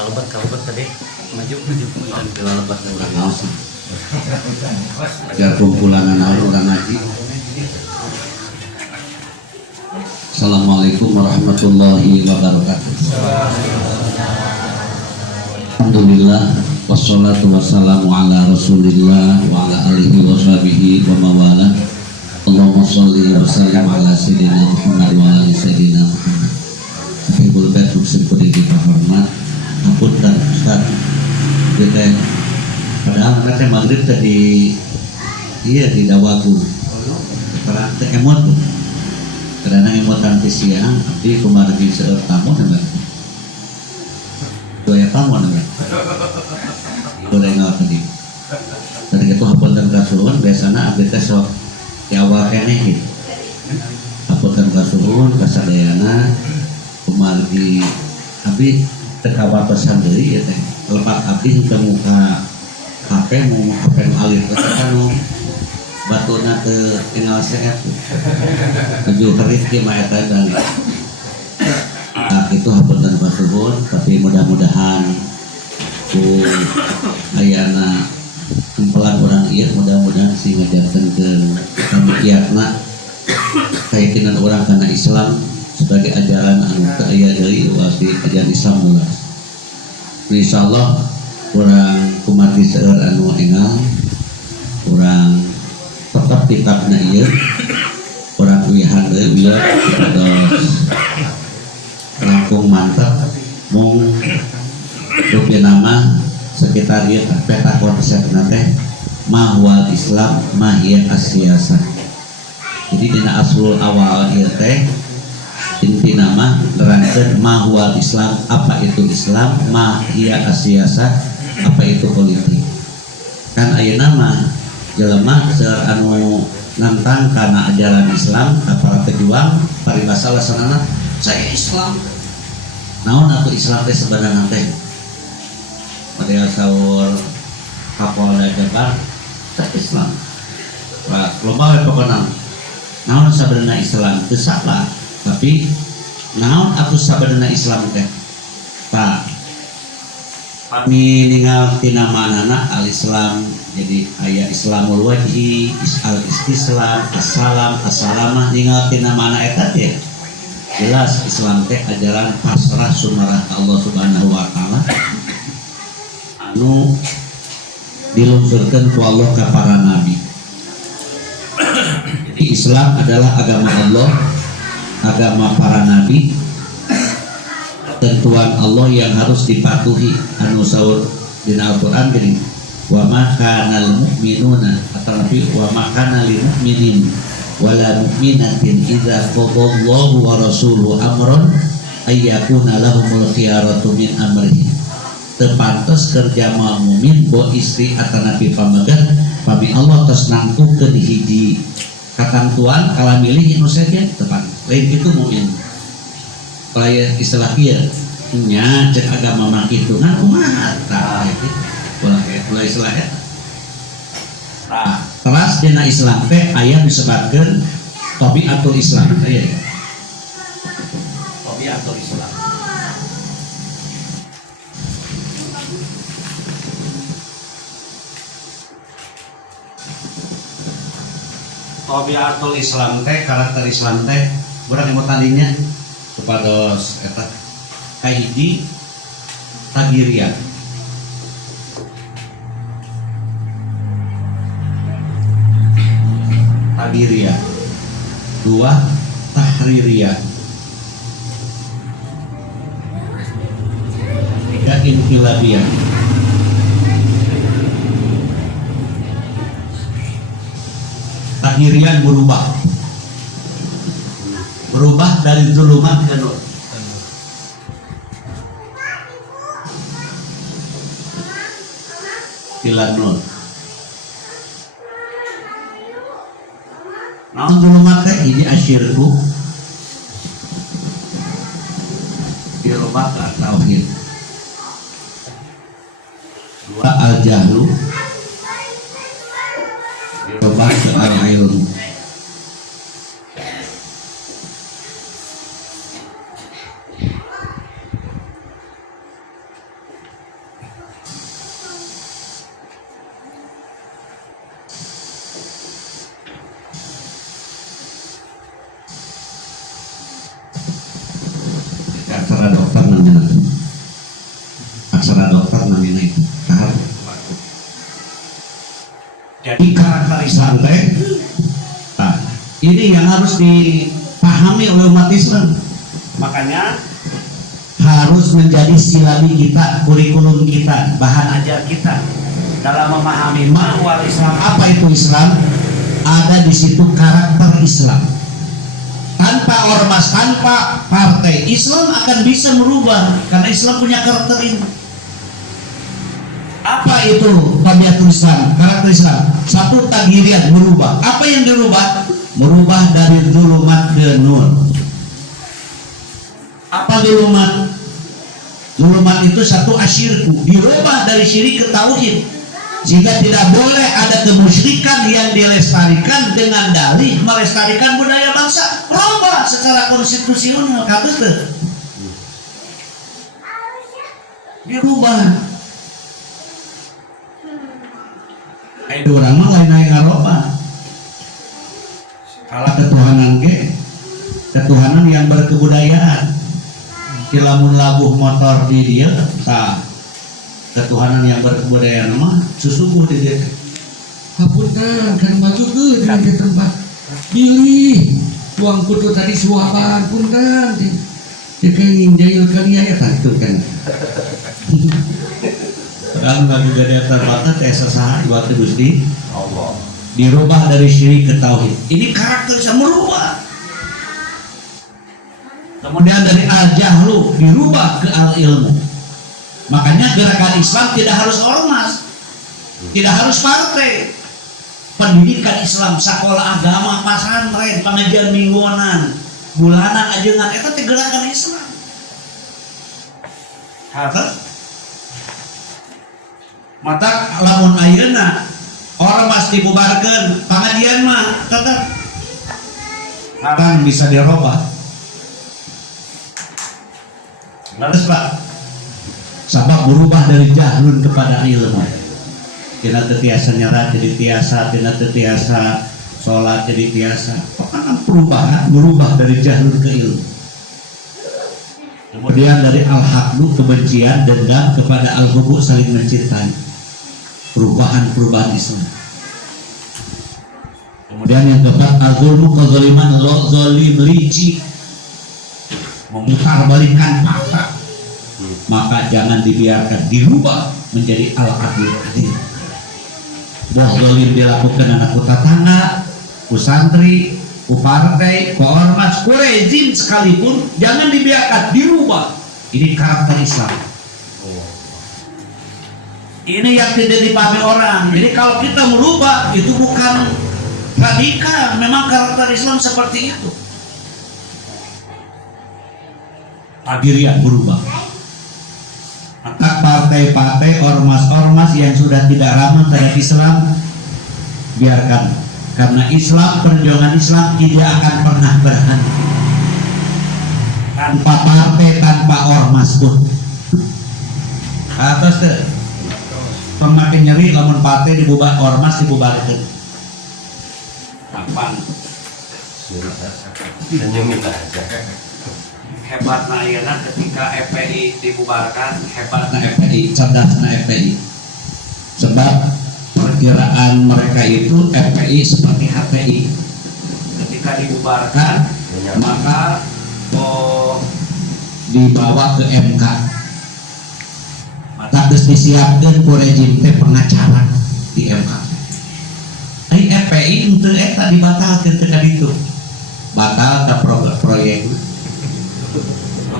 Kalabat tadi maju dan kalabat orang ngaos ajar kumpulan orang ngaji. Assalamualaikum warahmatullahi wabarakatuh. Alhamdulillah wassalatu wassalamu ala rasulillah wa ala alihi wa sahbihi wa mawala. Allahumma sholli wa sallim ala sayyidina Muhammad wa ala sayyidina Muhammad. Habibul bait muslim kudiki hormat. Ampun dan Ustaz kita padahal mereka maghrib tadi di dawaku karena emot tuh karena emot nanti siang abdi kemarin seur tamu dengan dua tamu dengan boleh nggak tadi itu hapun dan kasuhun biasanya abdi tes sok di awal kene gitu hapun dan kasuhun kasadayana kemarin abdi terkawal pesan dari ya teh lepas abdi ke muka HP mau HP alir kan batuna ke tinggal sehat 7 hari mah eta dan itu hapunten pasuhun tapi mudah-mudahan ku ayana tempelan orang ieu mudah-mudahan sih ngajarkeun kamikiatna keyakinan orang karena Islam sebagai ajaran anu teu aya deui wasi ajaran Islam luas. Insyaallah urang kumargi seueur anu engal urang tetep kitabna ieu urang wihan deui biar kados langkung mantap mung rupi nama sekitar ieu peta konsepna teh mahwal Islam mahiyat as-siyasah. Jadi dina aslul awal ieu teh inti nama nerangkeun mahwal Islam, apa itu Islam, mahiyat as-siyasah, apa itu politik. Kan ayeuna mah jelema seueur anu nantang kana ajaran Islam para pejuang paribasa lasanana saya Islam. Naon atuh Islam teh sebenarnya teh? Padahal saur Kapolda Jabar saya Islam. Pak loba we pokona. Naon sebenarnya Islam? Teu salah, tapi naon atuh sebenarnya Islam teh? Pak kami ninggal tina manana al-Islam jadi aya Islamul wajhi, al-istislam, assalam, assalamah ninggal tina mana eta teh jelas Islam teh ajaran pasrah sumerah ka Allah Subhanahu wa taala anu diluncurkeun ku Allah ka para nabi. Jadi Islam adalah agama Allah, agama para nabi, tentuan Allah yang harus dipatuhi anu saur dina Al-Qur'an gini wa ma kana lil mu'minuna atanabi wa ma kana lil mu'minin wala mu'minatin idza qadallahu wa rasuluhu amran ayyakuna lahumul khiyaratu min amrihi. Teu pantes kerja mukmin bo istri atanabi pamagan pami Allah tos nangtukeun hiji katantuan kala milih anu saja tepan lain itu mukmin. Kaya istilah kia nya cek agama mah kitu ngan kumaha tah kitu ulah istilah eta. Nah, teras dina Islam teh aya disebutkeun tabiatul Islam aya. Tabiatul Islam. Tabiatul Islam teh karakter Islam teh urang mau tadinya kepada eta kahiji tagiriyah dua tahririyah tiga inqilabiyah tahririyah berubah dari zulumat ke nur. Ila nur. Naon zulumat teh hiji asyirku dirubah ke tauhid. Dua al-jahlu dirubah ke al-ilmu. Di karakter Islam teh, nah, ini yang harus dipahami oleh umat Islam. Makanya harus menjadi silami kita, kurikulum kita, bahan ajar kita dalam memahami mahwal Islam. Apa itu Islam? Ada di situ karakter Islam. Tanpa ormas, tanpa partai, Islam akan bisa merubah karena Islam punya karakter ini. Apa itu tabiatul Islam, karakter Islam? Satu, taghyirian, merubah. Apa yang dirubah? Merubah dari zulumat ke nur. Apa zulumat? Zulumat itu satu, asyirku, dirubah dari syirik ke tauhid, sehingga tidak boleh ada kemusyrikan yang dilestarikan dengan dalih melestarikan budaya bangsa. Robah secara konstitusional, kata dirubah. Itu orang mah lain yang ngarobah. Kalau ketuhanan ketuhanan yang berkebudayaan. Kilamun labuh motor di dia, ketuhanan yang berkebudayaan mah susubuh di dia. Hapunten kan maju ke di tempat pilih tuang kutu tadi suapan punten dia kayak jail kali ya itu kan. Padahal bagi gada terbata tes sah waktu Gusti Allah dirubah dari syirik ke tauhid. Ini karakter bisa merubah. Kemudian dari al-jahlu dirubah ke al-ilmu. Makanya gerakan Islam tidak harus ormas, tidak harus partai. Pendidikan Islam, sekolah agama, pesantren, pengajian mingguanan, bulanan, ajengan, itu gerakan Islam. Harus. Mata lamun ayeuna ormas dibubarkeun, pengajian mah tetap akan bisa dirubah. Lalu Pak, sabab berubah dari jahlun kepada ilmu. Tina tetiasa nyerat jadi tiasa, tina tetiasa sholat jadi tiasa. Pokoknya perubahan berubah dari jahlun ke ilmu. Kemudian dari al-haqdu kebencian, dendam kepada al-hubu saling mencintai. Perubahan Islam. Kemudian yang keempat al-zulmu kezaliman, zalim licik, memutarbalikkan fakta, maka jangan dibiarkan, dirubah menjadi al-adil adil. Dah zalim dilakukan anak tetangga, ku santri, ku partai, ku ormas, ku rezim sekalipun, jangan dibiarkan, dirubah. Ini karakter Islam. Ini yang tidak dipahami orang. Jadi kalau kita merubah, itu bukan radikal, memang karakter Islam seperti itu. Tabirian berubah. Maka partai-partai, ormas-ormas yang sudah tidak ramah terhadap Islam, biarkan. Karena Islam, perjuangan Islam tidak akan pernah berhenti. Tanpa partai, tanpa ormas pun. Atas deh. Pemakin nyeri, lamun partai dibubar, ormas dibubarkan. Kapan? Senyumin aja. Hebatnya ayeuna ketika FPI dibubarkan, hebatnya FPI, cerdasnya FPI. Sebab perkiraan mereka itu FPI seperti HPI. Ketika dibubarkan, maka dibawa ke MK. Maka harus disiapkan ku rejim teh pengacara di MK. FPI untuk eta dibatalkan ketika itu. Batal ke proyek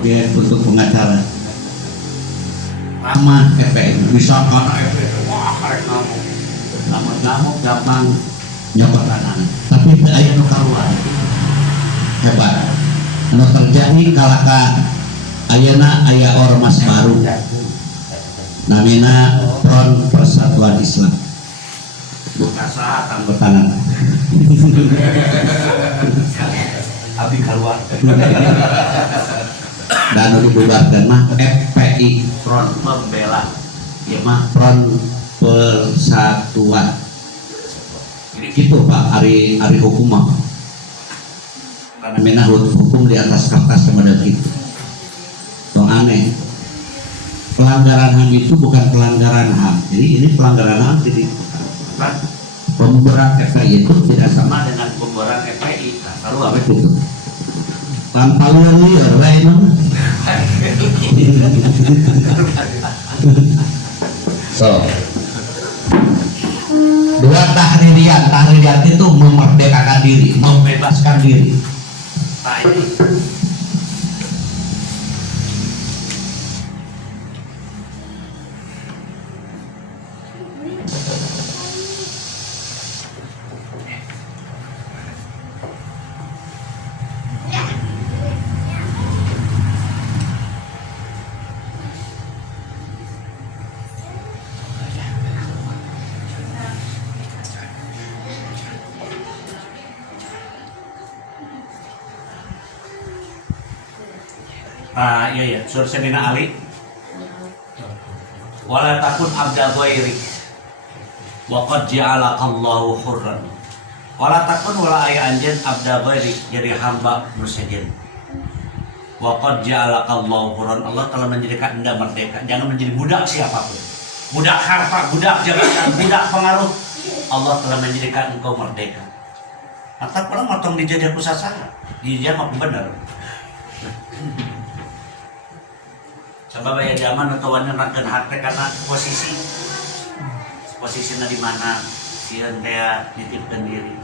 dia untuk pengacara lama FPI bisa karena FPI wah karek ngamuk gampang nyopot kanan tapi aya nu kaluar hebat anu terjadi kalaka ayeuna aya ormas baru namina Front Persatuan Islam bukan saha anggotanan Abi keluar. Dan dibubarkan mah FPI, Front Pembela, ya mah Front Persatuan. Jadi gitu Pak, hari hukum mah. Karena menah hukum di atas kertas kepada kita. Tong aneh. Pelanggaran HAM itu bukan pelanggaran HAM. Jadi ini pelanggaran HAM jadi pemberat FPI itu tidak sama Sama dengan pembuaran FPI. Nah, selalu apa itu pampaluan liar lain so dua tahririat itu memerdekakan diri, membebaskan diri. Nah, ini iya surah Sayyidina Ali. Wala takun abda ghairi wa qad ja'alakallahu hurran. Wala takun wala aya anjeun abda ghairi jadi hamba musajin. Wa qad ja'alakallahu hurran. Allah telah menjadikan Anda merdeka. Jangan menjadi budak siapapun. Budak harta, budak jabatan, budak pengaruh. Allah telah menjadikan engkau merdeka. Atau orang motong dijajah ku sasana. Dijajah mah bener. Sebab ya zaman atau wanita hati karena posisinya di mana sieun teh nitipkeun diri.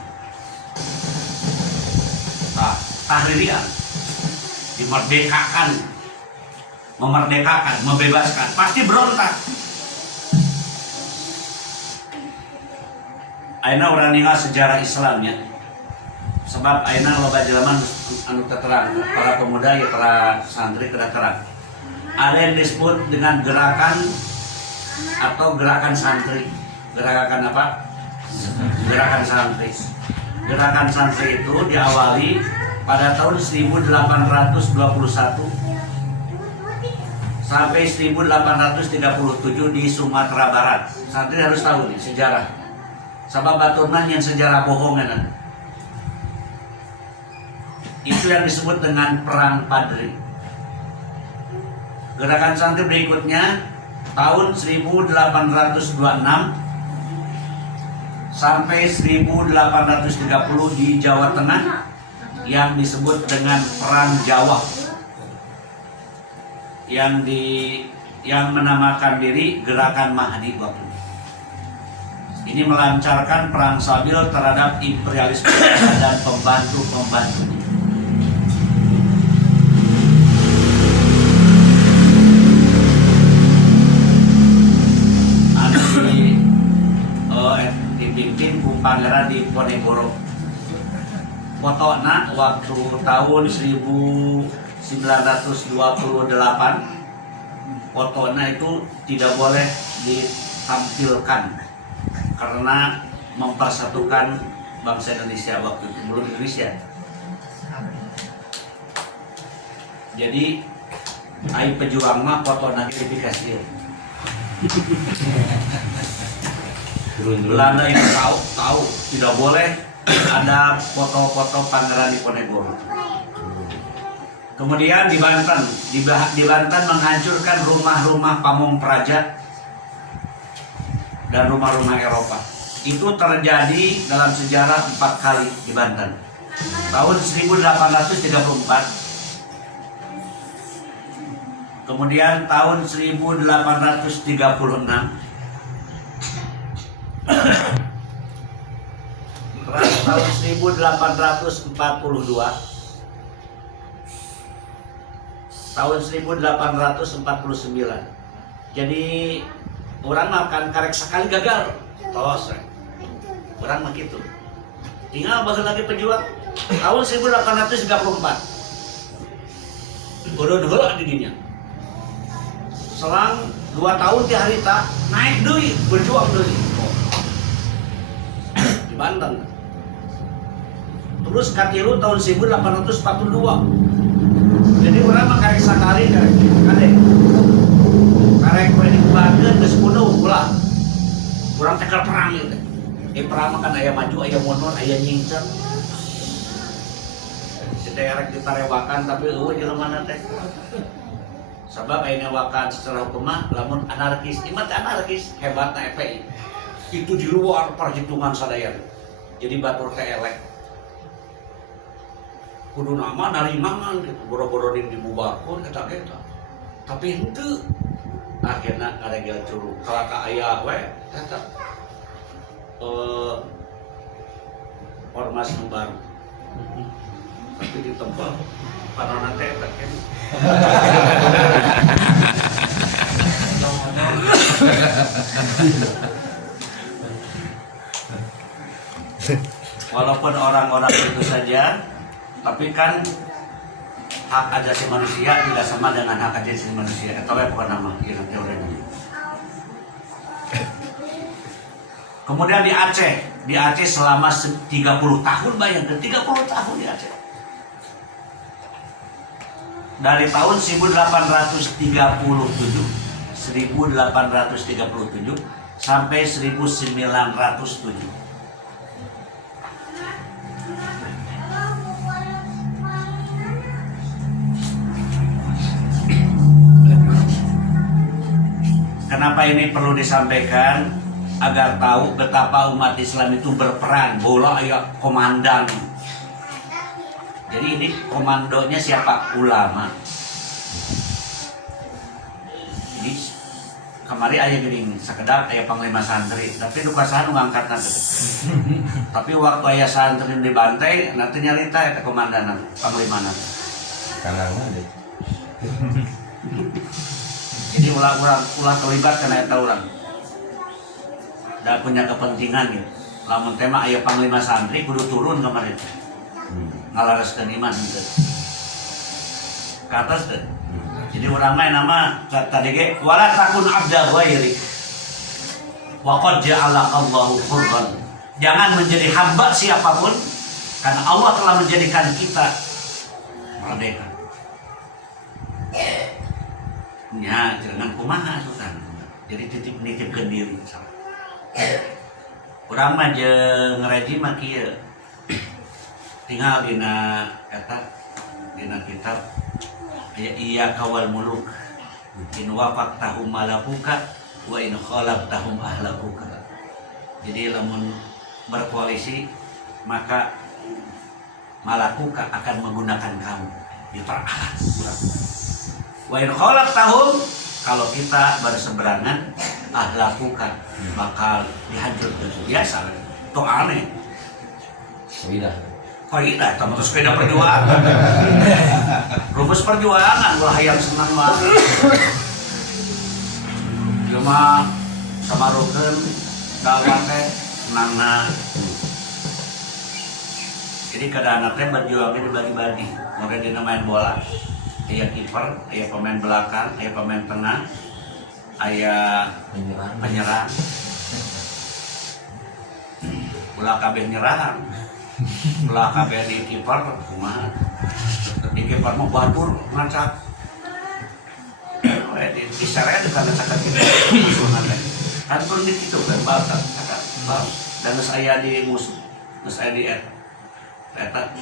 Tahririan dimerdekakan, memerdekakan, membebaskan, pasti berontak. Aina orang ningal sejarah Islamnya. Sebab aina loba jelema anu terang, para pemuda ya para santri terang. Ada yang disebut dengan gerakan atau gerakan santri. Gerakan apa? Gerakan santri. Gerakan santri itu diawali pada tahun 1821 sampai 1837 di Sumatera Barat. Santri harus tahu nih sejarah. Sabab baturan yang sejarah bohongan. Itu yang disebut dengan Perang Padri. Gerakan santri berikutnya tahun 1826 sampai 1830 di Jawa Tengah yang disebut dengan Perang Jawa, yang menamakan diri Gerakan Mahdi waktu itu. Ini melancarkan perang sabil terhadap imperialisme dan pembantu-pembantunya. Dipimpin ku Pangeran Diponegoro. Fotona waktu tahun 1928, fotona itu tidak boleh ditampilkan karena mempersatukan bangsa Indonesia waktu itu, belum Indonesia. Jadi ai pejuang mah fotona verifikasi. Belanda yang tahu tidak boleh ada foto-foto Pangeran Diponegoro. Kemudian di Banten menghancurkan rumah-rumah pamong praja dan rumah-rumah Eropa. Itu terjadi dalam sejarah 4 kali di Banten. Tahun 1834, kemudian tahun 1836. Tahun 1842, tahun 1849. Jadi orang makan karek sekali gagal, tos. Orang mah gitu. Tinggal bagian lagi pejuang. Tahun 1834, udah di dinya. Selang 2 tahun di harita naik deui, berjuang deui. Di Banten. Terus katilu tahun 1842. Jadi orang mah karek sakali karek kuring bageun geus kuno ulah. Urang tekel perang ieu teh. Perang mah kan aya maju, aya mundur, aya nyingcer. Kita rek ditarewakan tapi eueuh jelemana teh. Sabab aya newakan secara hukum mah lamun anarkis, imat anarkis hebatna FPI. itu di luar perhitungan sadaya. Jadi batur teh elek kudu nama narimangan gitu, boro-boro dibubarkan eta-eta. Tapi henteu akhirna karegel curug kalaka aya we eta ormas nu baru. Tapi di tempat panona teh eta kan. Walaupun orang-orang itu saja, tapi kan hak asasi manusia tidak sama dengan hak asasi manusia. Atau bukan nama teorinya. Kemudian di Aceh selama 30 tahun, bayangkan 30 tahun di Aceh. Dari tahun 1837 sampai 1907. Kenapa ini perlu disampaikan? Agar tahu betapa umat Islam itu berperan. Bola ya komandan. Jadi ini komandonya siapa? Ulama. Jadi kemarin ayah gini, sekedar ayah panglima santri, tapi lu kasahan ngangkat nanti. Tapi waktu ayah santri dibantai, nanti nyarita ya komandan panglima nanti. Jadi ulah terlibat karena eta urang. Da punya kepentingan gitu. Lamun tema aya panglima santri kudu turun kemarin. Ngalareskeun iman gitu. Ka atas teh. Jadi urang mah nama tadi ge wala takun abda ghairi. Wa qad ja'alakallahu hurran. Jangan menjadi hamba siapapun karena Allah telah menjadikan kita merdeka. Ya, jangan kumaha sultan. Jadi nitipkeun diri. Urang mah jeung rejim mah kieu. Tinggal dina kitab iya kawal muluk. In wafaqtahum malakuka wa in khalaqtahum ahlakuka. Jadi lamun berkoalisi maka malakuka akan menggunakan kamu. Diperalat urang. Wa in khalaqtahum, kalau kita berseberangan ahlakukan bakal dihancurkan. Biasa itu aneh. Kaidah sama sepeda perjuangan. Rumus perjuangan ulah hayang senang mah. Cuma samarukeun dakwah teh senangna. Jadi kadang-kadang teh berjuangnya dibagi-bagi. Mungkin dina main bola, aya kiper, aya pemain belakang, aya pemain tengah, aya penyerang. Ulah kabeh nyerang. Ulah kabeh di kiper kumaha. Di kiper mah batur ngacak. Di seret kana cakat kitu. Kan pun dikitu kan batak cakat. Dan geus aya di musuh. Geus aya di eta.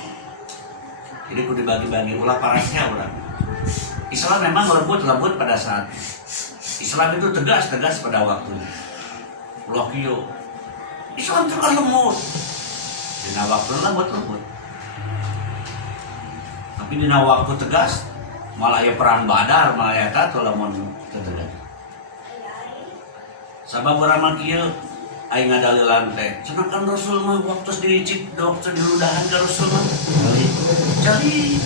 Jadi kudu dibagi-bagi ulah parasnya urang. Islam memang lembut pada saat Islam itu tegas pada waktunya. Ulah kieu. Islam itu kan lembut. Dina waktu lembut. Tapi dina waktu tegas malah ya perang Badar, malah ya kata lamun tegas. Sabab urang mah kieu aing ngadalilan teh. Cenah Rasul mah waktu diicip dokter diludahan ka Rasul mah. Jadi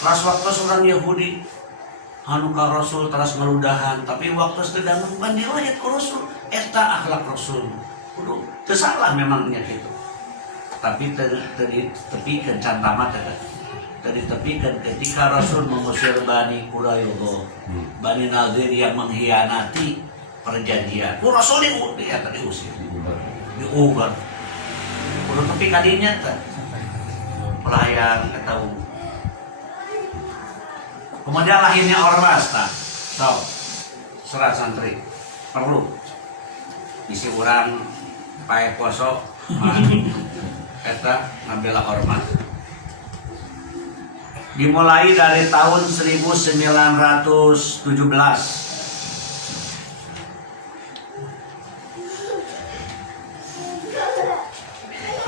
pas waktu seorang Yahudi anu ka Rasul teras ngeludahan, tapi waktu sedang bukan riwayat ka Rasul, eta akhlak Rasul. Kudu teu salah memangnya gitu. Tapi tepikan cantama tadi tepikan ketika Rasul mengusir Bani Quraidah, Bani Nadir yang mengkhianati perjanjian. Rasul diusir, diubar. Kudu tepi kadinya teh. Pelayan tahu. Kemudian lahirnya ormas tah. So, serat santri perlu isi urang pae poso eta ngabela ormas. Dimulai dari tahun 1917.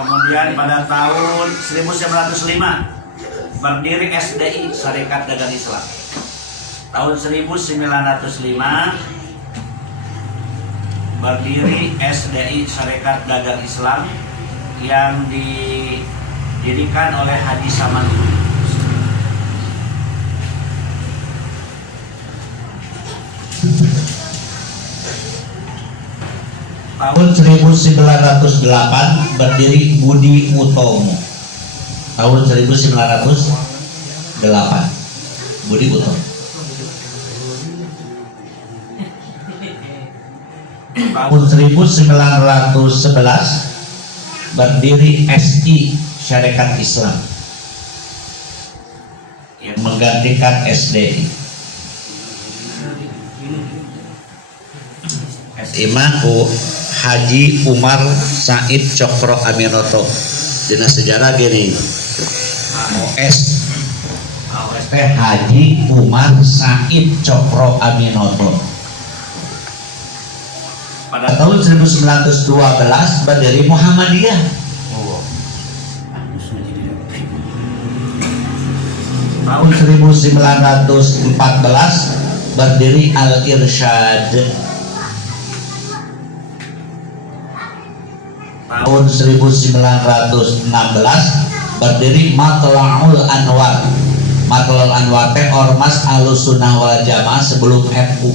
Kemudian pada tahun 1905 berdiri SDI Syarikat Dagang Islam. Tahun 1905 berdiri SDI Syarikat Dagang Islam yang didirikan oleh Haji Samanhudi. Tahun 1908 berdiri Budi Utomo. Tahun 1908 Budi Utomo. Tahun 1911 berdiri SI Syarikat Islam yang menggantikan SDI. Imamku Haji Umar Said Cokro Aminoto. Dina sejarah gini, OST Haji Umar Said Cokro Aminoto. Pada tahun 1912 berdiri Muhammadiyah. Tahun 1914 berdiri Al-Irsyad. Tahun 1916 berdiri Matla'ul Anwar. Matla'ul Anwar teh ormas Ahlussunnah wal Jamaah sebelum NU.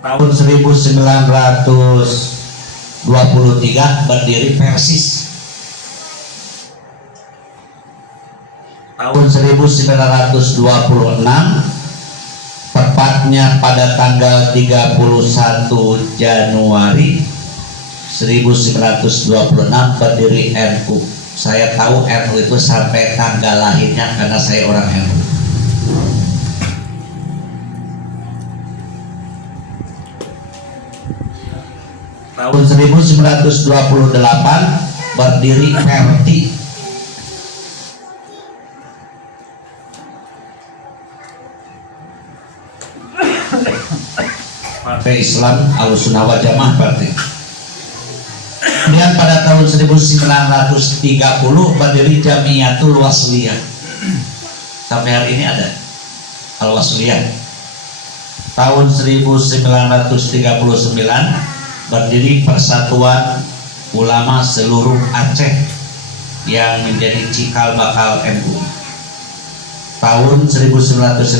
Tahun 1923 berdiri Persis. Tahun 1926 tepatnya pada tanggal 31 Januari 1926 berdiri NU. Saya tahu NU itu sampai tanggal lahirnya karena saya orang NU. Tahun 1928 berdiri Perti. Partai Islam Ahlussunnah wal Jamaah Partai. Kemudian pada tahun 1930 berdiri Jamiatul Wasliyah. Sampai hari ini ada Al-Wasliyah. Tahun 1939 berdiri Persatuan Ulama Seluruh Aceh yang menjadi cikal bakal NU. Tahun 1952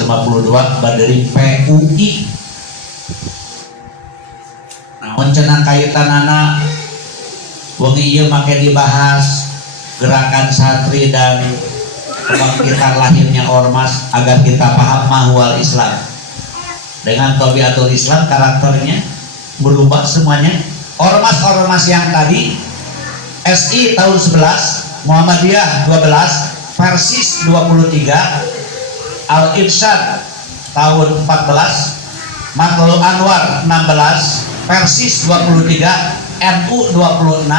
berdiri PUI. Namun cenah kaitan anak wengi ieu make dibahas gerakan santri dan kebangkitan lahirnya ormas agar kita paham mahwal Islam. Dengan tabiatul Islam karakternya berubah semuanya. Ormas-ormas yang tadi SI tahun 11, Muhammadiyah 12, Persis 23, Al-Irsyad tahun 14, Matla'ul Anwar 16, Persis 23, NU 26,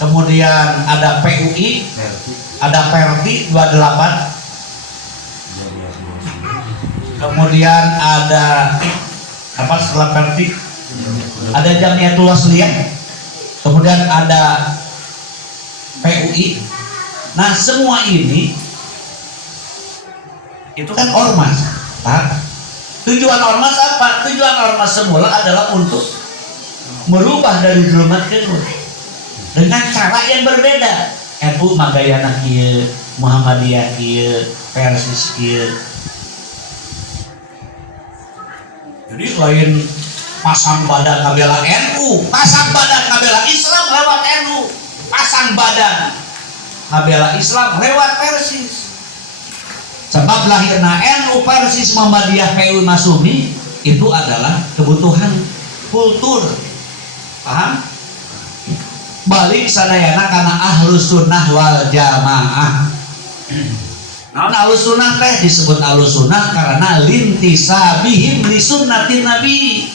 kemudian ada PUI, ada Perti 28, kemudian ada apa setelah Perti? Ada Jamiatul Wasliyah, kemudian ada PUI. Nah semua ini itu kan ormas. Tujuan ormas apa? Tujuan ormas semula adalah untuk merubah dari zulumat ke nur dengan cara yang berbeda. NU magayana kieu, Muhammadiyah kieu, Persis kieu. Jadi lain pasang badan kabela NU, pasang badan kabela Islam lewat NU, pasang badan kabela Islam lewat Persis. Sebab lahirna NU, Persis, Muhammadiyah, PUI, Masumi itu adalah kebutuhan kultur. Paham? Balik sadayana karena Ahlussunnah wal Jamaah. Nah, Ahlussunnah teh disebut Ahlussunnah karena lintisabihim li sunnatin nabi.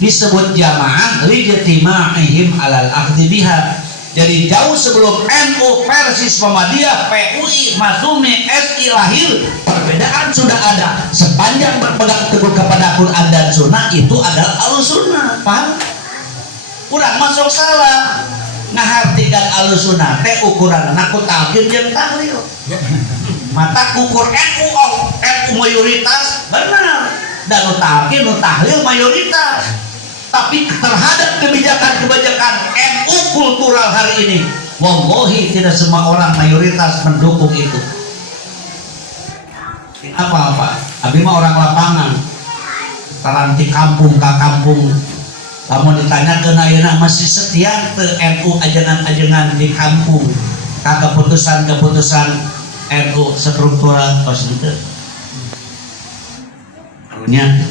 Disebut jamaah lijtima'ihim alal akhdhi biha. Jadi jauh sebelum NU, Persis, Muhammadiyah, PUI, Masumi, SI lahir, perbedaan sudah ada. Sepanjang berpegang teguh kepada Quran dan Sunnah itu adalah Ahlussunnah. Paham? kurang masuk salah ngahartikan alusuna teh ukuran aku talkin jeung tahlil mata kukur NU mayoritas benar dan nu talkin nu tahlil mayoritas tapi terhadap kebijakan-kebijakan NU kultural hari ini wallahi tidak semua orang mayoritas mendukung itu apa-apa abi mah orang lapangan taranti kampung ke kampung kamu ditanya ke ayeuna masih setia ke NU ajengan-ajengan di kampung ke keputusan-keputusan NU struktural tos henteu nya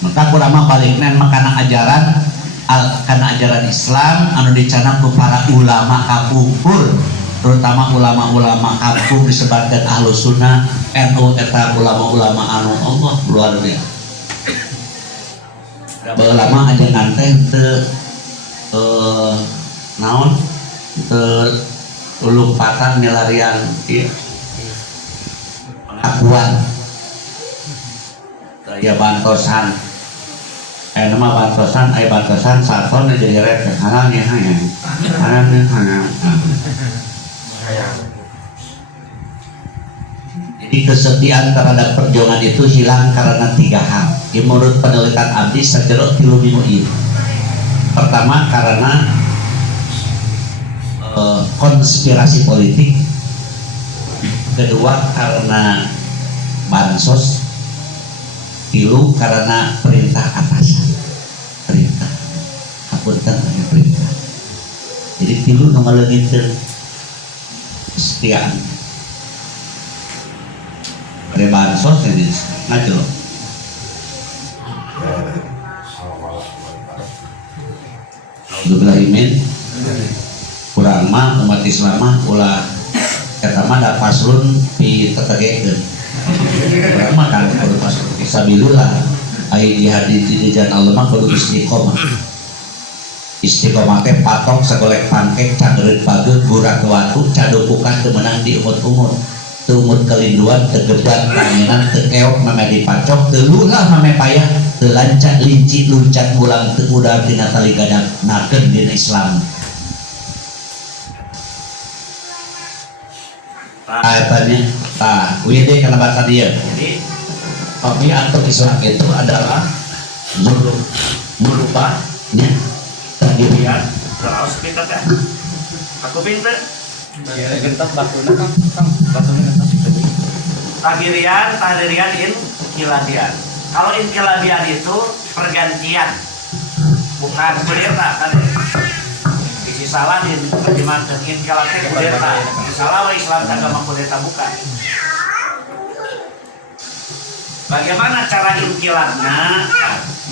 maka kurang mah balikna makana ajaran kana ajaran Islam anu dicanang ku para ulama kapungkur terutama ulama-ulama kampung disebutkan Ahlus Sunnah NU eta ulama-ulama anu Allah luar biasa ulama ajengan teh teu naon teu lumpatan milarian ieu pengakuan ya bantosan nama bantosan bantosan saton jadi rek halang ya hanya jadi kesetiaan terhadap perjuangan itu hilang karena 3 hal. Menurut penelitian abdi sajerok 3 minggu ini. Pertama karena konspirasi politik. Kedua karena bansos. 3 karena perintah atasan. Perintah. Hapunten hanya perintah. Jadi 3 nu ngaleungitkeun kesetiaan. Pada bansos ini ngaco Alhamdulillah kurang mah umat Islam mah ulah kata mah da paslon pi tetegekeun kurang mah kan kudu paslon sabilullah ai di hadis di jalan Allah mah kudu istiqomah teh patok sagolek pangkek cangeureut pageut burak watu cadupukan teu meunang di umut-umut tumut kelinduan tegebat tanginan tekeok mame dipacok telulah mame payah telancak linci luncat mulang teudar dina tali gadak nakeun dina Islam ayatnya wede kana bahasa dia jadi tapi antuk Islam itu adalah merubah pendirian terus pinter kan aku pinter tahdirian inkiladian. Kalau inkiladian itu pergantian, bukan kudeta kan? Isi salah diterjemahkan inkiladian kudeta. Salah Islam agama kudeta bukan. Bagaimana cara inkilatnya?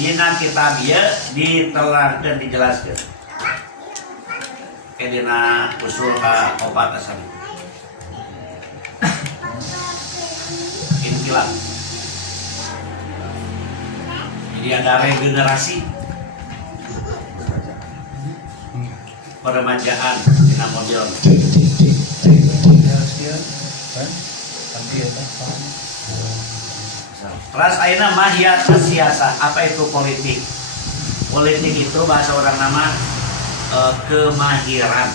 Dina kitabnya ditelarkan dijelaskan. Dina usul ka obat asal inkilat. Jadi ada regenerasi peremajaan dina model. Terus ayeuna mahiyat siasa, apa itu politik? Politik itu bahasa orang nama kemahiran.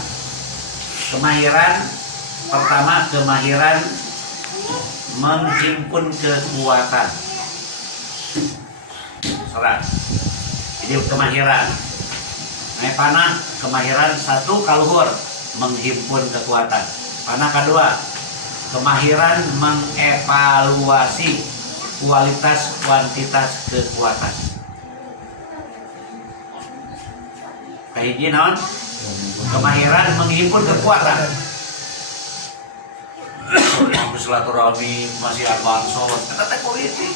Pertama kemahiran menghimpun kekuatan. Serat. Jadi kemahiran. Panah kemahiran 1 kaluhur menghimpun kekuatan. Panah kedua kemahiran mengevaluasi kualitas kuantitas kekuatan. Kahiji naon? Kemahiran menghimpun kekuatan. Silaturahmi masih bansos, kata politik.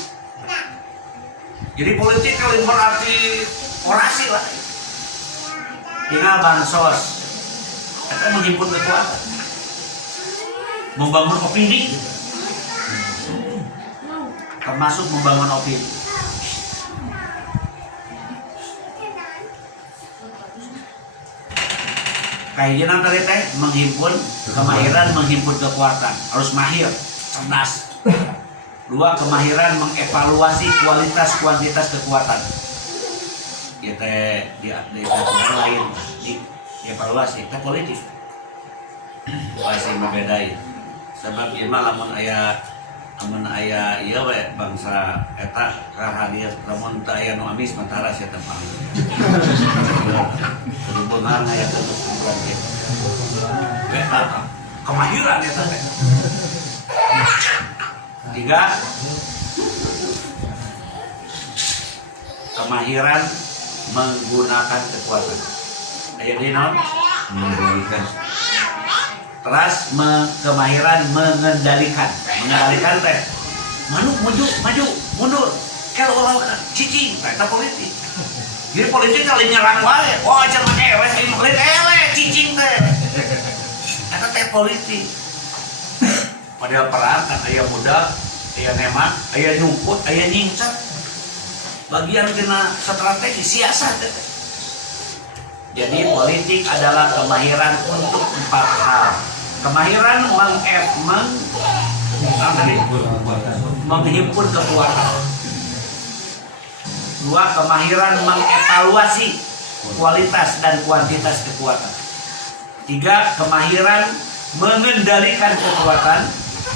Jadi politik kalau berarti orasi lah. Tinggal bansos, kata menghimpun kekuatan. Membangun opini, termasuk membangun opini. Kainan tadi teh menghimpun kemahiran, menghimpun kekuatan, harus mahir, cerdas. 2 kemahiran mengevaluasi kualitas kuantitas kekuatan. kita di tempat lain di evaluasi kita politik pasti membedain sebab ieu mah lamun aya ieu we bangsa eta hadir lamun teu aya nu amis mantara sia teh pang berhubungan aya kebutuhan kita kemahiran eta teh. Tiga, kemahiran menggunakan kekuatan. Aya di naon? Mengendalikan. Terus kemahiran mengendalikan. Mengendalikan teh. Maju, mundur. Kalau ulah cicing, eta politik. Jadi politik kali nyerang wae. Oh, cenah ewe sing cicing teh. Eta teh politik. Padahal perang kan aya muda, aya nemak, aya nyumput, aya nyingcat. Bagian kena strategi siasat. Jadi politik adalah kemahiran untuk 4 hal. Kemahiran menghimpun kekuatan. 2, kemahiran mengevaluasi kualitas dan kuantitas kekuatan. 3, kemahiran mengendalikan kekuatan.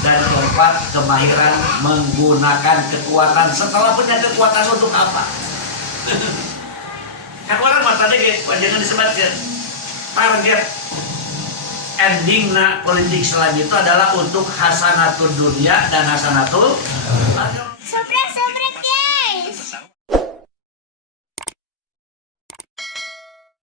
Dan 4, kemahiran menggunakan kekuatan. Setelah punya kekuatan untuk apa? Kan orang mata deh, jangan disebatkan. Target endingnya politik selanjutnya adalah untuk hasanatul dunia dan hasanatul akhirah.